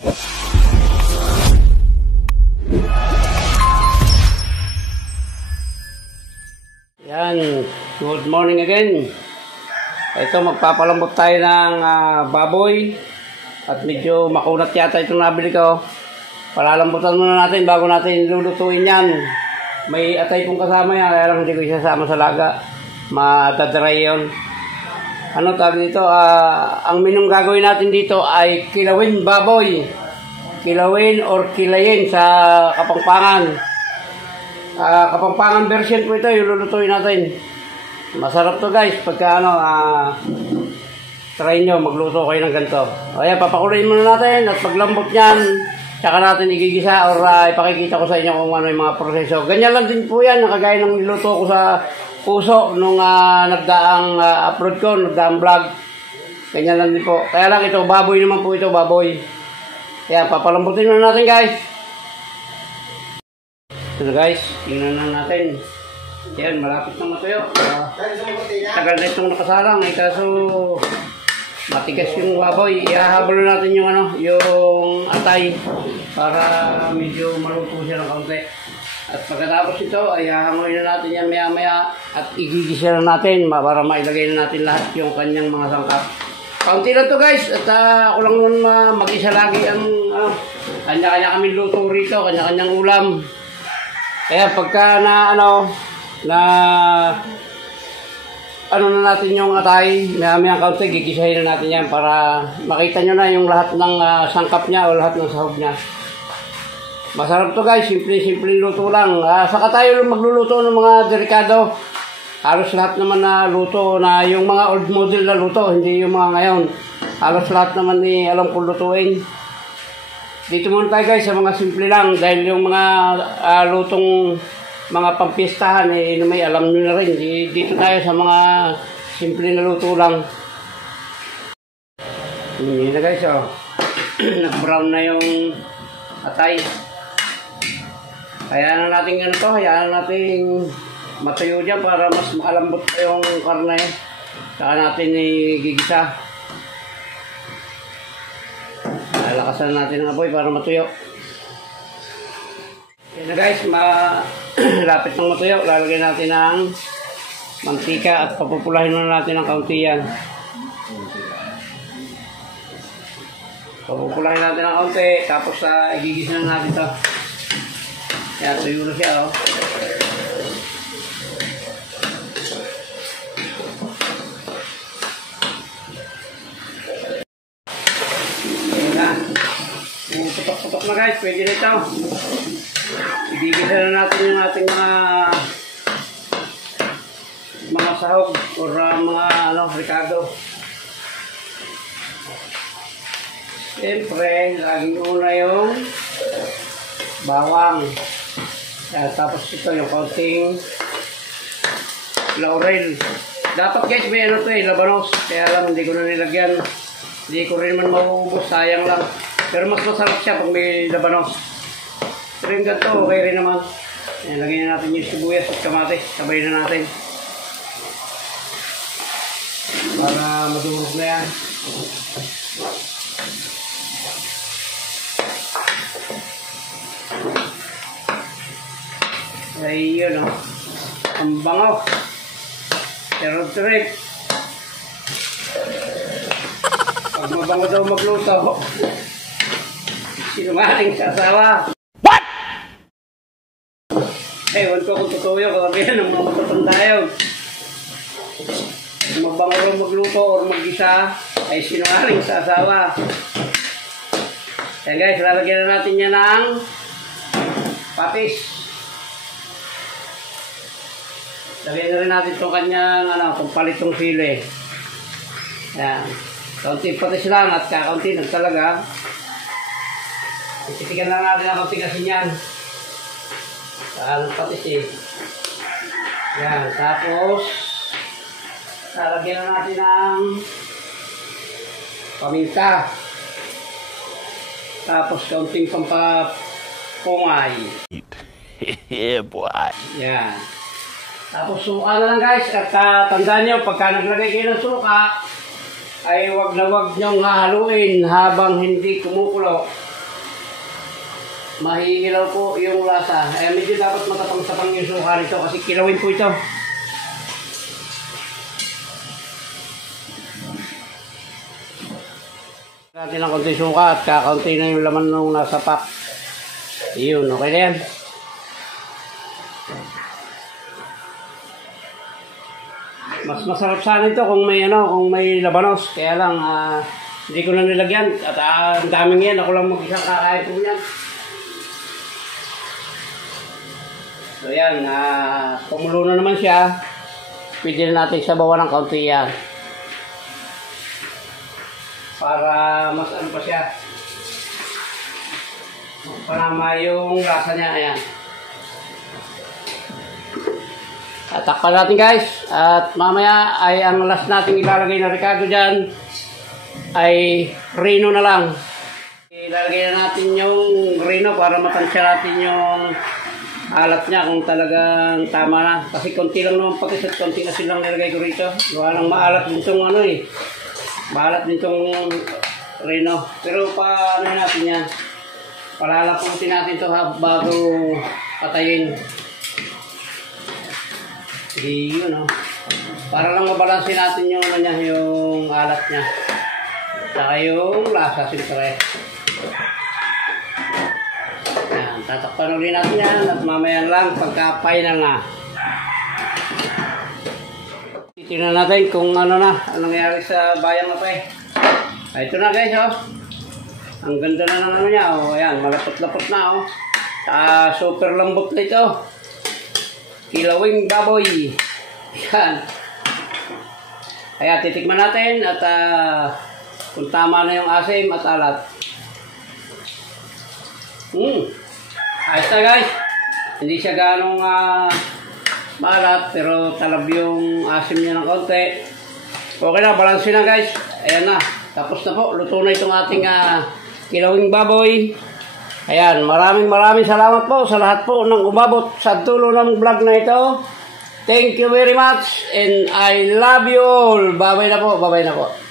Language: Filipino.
Yan, good morning again. Ito, magpapalambot tayo ng baboy. At medyo makunat yata itong nabili ko. Palalambutan muna natin bago natin lulutuin yan. May atay pong kasama yan, kaya lang hindi ko isasama sa laga. Matadry yun. Ano tawag dito? Ang minong gagawin natin dito ay kilawin baboy. Kilawin or kilayin sa Kapampangan. Kapampangan version po ito, yung lulutuin natin. Masarap to guys, pagka try nyo, magluto kayo ng ganito. Ayan, papakuluin muna natin at paglambot nyan, tsaka natin igigisa or ipakikita ko sa inyo kung ano yung mga proseso. Ganyan lang din po yan, nakagaya ng niluto ko sa puso nung nagdaang upload ko, nagdaang vlog. Ganyan lang din po. Kaya lang ito, baboy naman po ito, baboy. Ayan, papalambutin muna natin guys. Ito guys, tingnan na natin. Yan, malapit na matuyo. Tagal na itong nakasalang kaso matigas yung baboy. Ihahabol natin yung yung atay para medyo maluto siya ng kaunti. At pagkatapos ito, ay hahangoy na natin yan maya-maya at igigisa na natin para mailagay na natin lahat yung kanyang mga sangkap. Kaunti lang to guys at ako lang naman mag-isa lagi ang kanya-kanya kami luto rito, kanya-kanyang ulam. Kaya pagka na natin yung atay, maya-maya kaunti, gigisahin na natin yan para makita nyo na yung lahat ng sangkap niya o lahat ng sahog niya. Masarap to guys, simple luto lang. Saka tayo magluluto ng mga delikado. Halos lahat naman na luto na yung mga old model na luto, hindi yung mga ngayon. Halos lahat naman alam kong lutuin. Dito muna tayo guys sa mga simple lang dahil yung mga lutong mga pampistahan may alam nyo na rin. Dito tayo sa mga simple na luto lang. Yun na guys nag-brown na yung atay. Hayaan na natin hayaan natin matuyo dyan para mas makalambot pa yung karne. Saka natin igigisa. Lakasan natin ang apoy para matuyo. Yan na guys, lapit ng matuyo. Lalagyan natin ng mantika at papupulahin na natin ng kaunti yan. Papupulahin natin ng kaunti, tapos igigisa na natin ito. Yan, tuyo na siya Putok-putok na guys, pwede na ito. Ibigisa na natin yung ating mga sahog or mga ricado. Siyempre, laging una yung bawang. Tapos ito yung kaunting laurel. Dapat guys may labanos. Kaya lang hindi ko na nilagyan. Hindi ko rin man mauubos, sayang lang. Pero mas masarap siya pag may labanos. Pero yung ganito, okay rin naman. Ayan, lagyan na natin yung sibuyas at kamatis. Sabay na natin. Para madurog na yan. Ayun ang bango. Pero trip. Pag mabango daw magluto, sinungaling sa asawa. What? Ewan ko kung totoo yun, kasi yan ang mga matatanda yun. Kung mabango daw magluto o mag-isa, ay sinungaling sa asawa. Kaya guys, lalagyan na natin yan ng patis. Lagyan na rin natin itong kanyang itong palitong sili. Yan. Kaunti patis lang at kakaunti lang talaga. Titigan lang natin ang kaunti kasi yan. Saan patis Yan. Tapos lalagyan na natin ng paminta. Tapos kaunting pampapungay. Yeah, boy. Yan. Tapos suka na lang guys. At tandaan nyo, pagka naglagay kayo ng suka, ay wag na wag nyong hahaluin habang hindi kumukulo. mahihilaw po yung lasa. Medyo dapat matapang-tapang yung suka nito kasi kilawin po ito. Natin ng konti suka at kakaunti na yung laman nung nasa pack. Yun, okay na yan. Mas masarap sana ito kung may labanos. Kaya lang hindi ko na nilagyan at ang daming yan. Ako lang mag-isa kakain po yan. So yan, kumulo na naman siya. Pwede na natin sabawan ng kaunti yan. Para mas ano pa siya. Panama yung lasa niya. Ayan. At takpan natin guys. At mamaya ay ang last natin ilalagay na Ricardo dyan ay Reno na lang. Ilalagay na natin yung Reno para matansya natin yung alat niya kung talagang tama na. Kasi konti lang naman pagkis at konti na silang nilagay ko rito. Gawa lang maalat din itong maalat din itong Reno. Pero paano natin yan? Palalaputin natin ito bago patayin. Yun para lang mabalansin natin yung yung alat niya. Saka yung lasa siyempre. Yan, tatakpan ulit natin yan at mamaya lang pagka-final na. Titignan natin kung anong nangyari sa bayang na pa eh. Ito na guys Ang ganda na ng niya ayan, malapot-lapot na super lambot na ito. Kilawing baboy. Yan. Kaya titikman natin at kung tama na yung asim at alat. Ayos na guys. Hindi siya ganong maalat pero talab yung asim niya ng konti. Okay na, balansin na guys. Ayan na. Tapos na po. Luto na itong ating kilawing baboy. Ayan, maraming salamat po sa lahat po ng umabot sa dulo ng vlog na ito. Thank you very much and I love you all. Bye-bye na po.